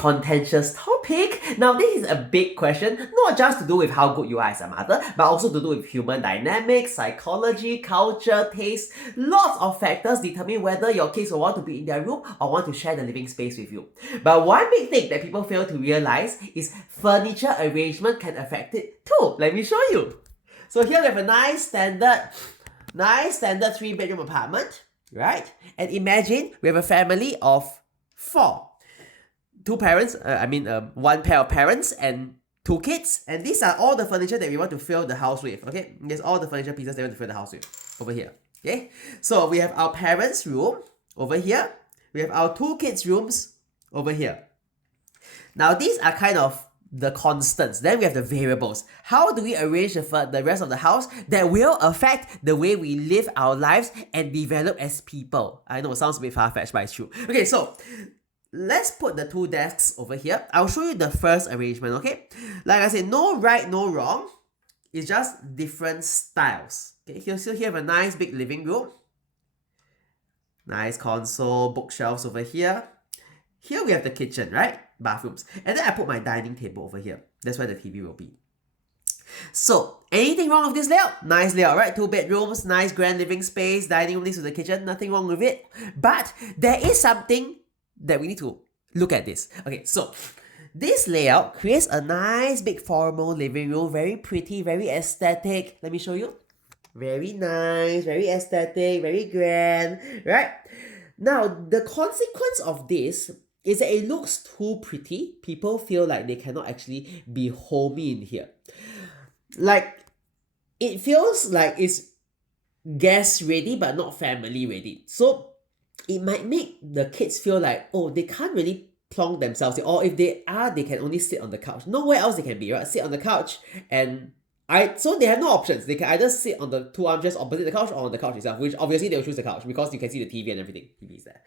contentious topic. Now, this is a big question, not just to do with how good you are as a mother, but also to do with human dynamics, psychology, culture, taste. Lots of factors determine whether your kids will want to be in their room or want to share the living space with you. But one big thing that people fail to realize is furniture arrangement can affect it too. Let me show you. So here we have a nice standard 3-bedroom apartment, right? And imagine we have a family of 4. 2 parents, one pair of parents and 2 kids. And these are all the furniture that we want to fill the house with, okay? There's all the furniture pieces that we want to fill the house with, over here, okay? So we have our parents' room, over here. We have our 2 kids' rooms, over here. Now, these are kind of the constants. Then we have the variables. How do we arrange the rest of the house that will affect the way we live our lives and develop as people? I know it sounds a bit far-fetched, but it's true. Okay, so let's put the 2 desks over here. I'll show you the first arrangement, okay? Like I said, no right, no wrong. It's just different styles. Okay, so here we have a nice big living room. Nice console, bookshelves over here. Here we have the kitchen, right? Bathrooms. And then I put my dining table over here. That's where the TV will be. So, anything wrong with this layout? Nice layout, right? 2 bedrooms, nice grand living space, dining room next to the kitchen, nothing wrong with it. But there is something that we need to look at this. Okay, so this layout creates a nice big formal living room, very pretty, very aesthetic. Let me show you. Very nice, very aesthetic, very grand, right? Now, the consequence of this is that it looks too pretty. People feel like they cannot actually be homey in here. Like, it feels like it's guest ready but not family ready. So it might make the kids feel like, oh, they can't really plonk themselves in. Or if they are, they can only sit on the couch. Nowhere else they can be, right? Sit on the couch and so they have no options. They can either sit on the 2 armchairs opposite the couch or on the couch itself, which obviously they will choose the couch because you can see the TV and everything. TV is there.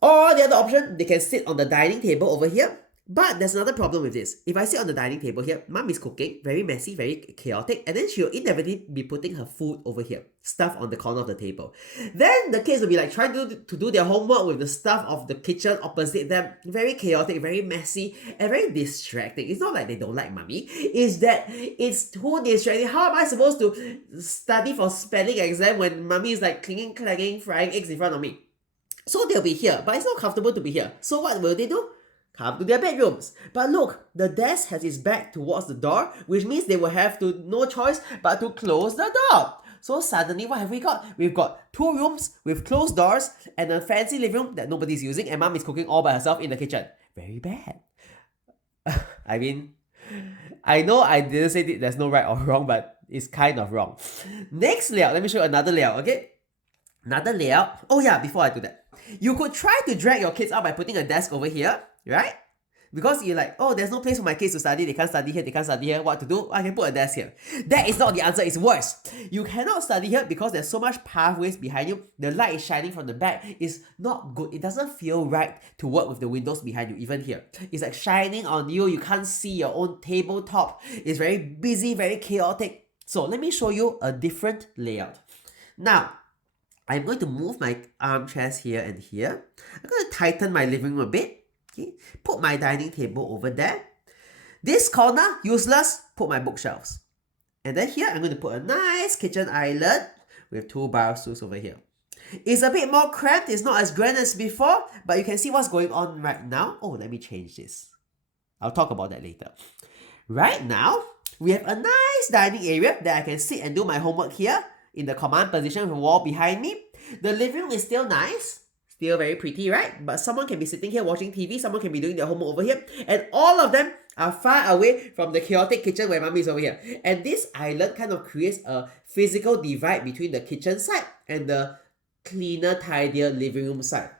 Or the other option, they can sit on the dining table over here. But there's another problem with this. If I sit on the dining table here, mom is cooking, very messy, very chaotic, and then she'll inevitably be putting her food over here, stuff on the corner of the table. Then the kids will be like trying to do their homework with the stuff of the kitchen opposite them. Very chaotic, very messy, and very distracting. It's not like they don't like mommy. It's that it's too distracting. How am I supposed to study for spelling exam when mommy is like clanging, frying eggs in front of me? So they'll be here, but it's not comfortable to be here. So what will they do? Come to their bedrooms. But look, the desk has its back towards the door, which means they will have no choice but to close the door. So suddenly, what have we got? We've got 2 rooms with closed doors and a fancy living room that nobody's using, and mom is cooking all by herself in the kitchen. Very bad. I mean, I know I didn't say there's no right or wrong, but it's kind of wrong. Next layout, let me show you another layout, okay? Another layout. Oh yeah, before I do that, you could try to drag your kids out by putting a desk over here, right? Because you're like, oh, there's no place for my kids to study. They can't study here. They can't study here. What to do? I can put a desk here. That is not the answer. It's worse. You cannot study here because there's so much pathways behind you. The light is shining from the back. It's not good. It doesn't feel right to work with the windows behind you, even here. It's like shining on you. You can't see your own tabletop. It's very busy, very chaotic. So let me show you a different layout. Now, I'm going to move my armchairs here and here. I'm going to tighten my living room a bit. Okay. Put my dining table over there. This corner, useless, put my bookshelves. And then here, I'm going to put a nice kitchen island with 2 bar stools over here. It's a bit more cramped. It's not as grand as before, but you can see what's going on right now. Oh, let me change this. I'll talk about that later. Right now, we have a nice dining area that I can sit and do my homework here in the command position with a wall behind me. The living room is still nice. Still very pretty, right? But someone can be sitting here watching TV, someone can be doing their homework over here, and all of them are far away from the chaotic kitchen where mommy is over here. And this island kind of creates a physical divide between the kitchen side and the cleaner, tidier living room side,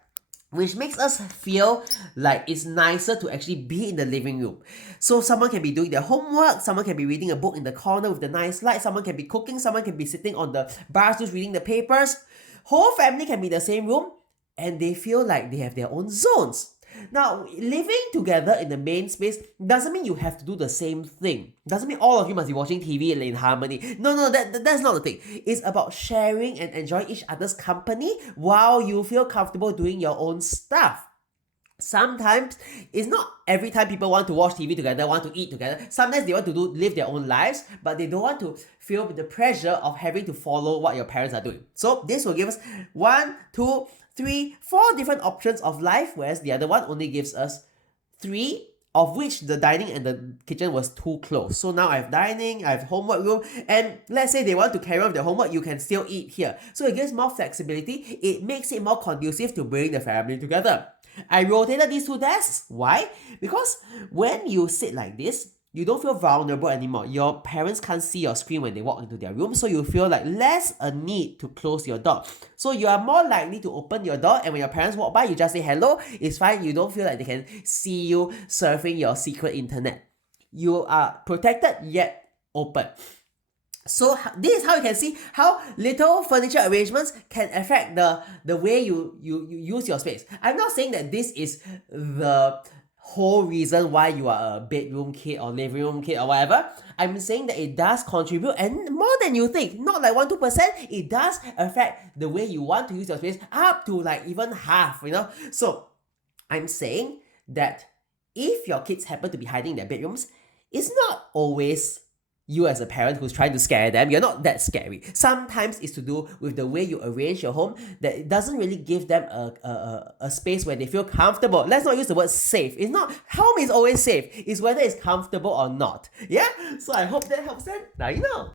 which makes us feel like it's nicer to actually be in the living room. So someone can be doing their homework, someone can be reading a book in the corner with the nice light, someone can be cooking, someone can be sitting on the bar stools reading the papers. Whole family can be in the same room, and they feel like they have their own zones. Now, living together in the main space doesn't mean you have to do the same thing. Doesn't mean all of you must be watching TV in harmony. No, that's not the thing. It's about sharing and enjoying each other's company while you feel comfortable doing your own stuff. Sometimes it's not every time people want to watch TV together, want to eat together. Sometimes they want to live their own lives, but they don't want to feel the pressure of having to follow what your parents are doing. So this will give us 1, 2, 3, 4 different options of life, whereas the other one only gives us 3, of which the dining and the kitchen was too close. So now I have dining, I have homework room, and let's say they want to carry on with their homework, you can still eat here. So it gives more flexibility. It makes it more conducive to bring the family together. I rotated these 2 desks. Why? Because when you sit like this, you don't feel vulnerable anymore. Your parents can't see your screen when they walk into their room, so you feel like less a need to close your door. So you are more likely to open your door, and when your parents walk by, you just say hello. It's fine. You don't feel like they can see you surfing your secret internet. You are protected yet open. So this is how you can see how little furniture arrangements can affect the way you use your space. I'm not saying that this is the whole reason why you are a bedroom kid or living room kid or whatever. I'm saying that it does contribute, and more than you think, not like 1-2%, it does affect the way you want to use your space up to like even half, you know. So I'm saying that if your kids happen to be hiding in their bedrooms, it's not always you as a parent who's trying to scare them. You're not that scary. Sometimes it's to do with the way you arrange your home, that it doesn't really give them a space where they feel comfortable. Let's not use the word safe. It's not, home is always safe. It's whether it's comfortable or not. Yeah? So I hope that helps them. Now you know.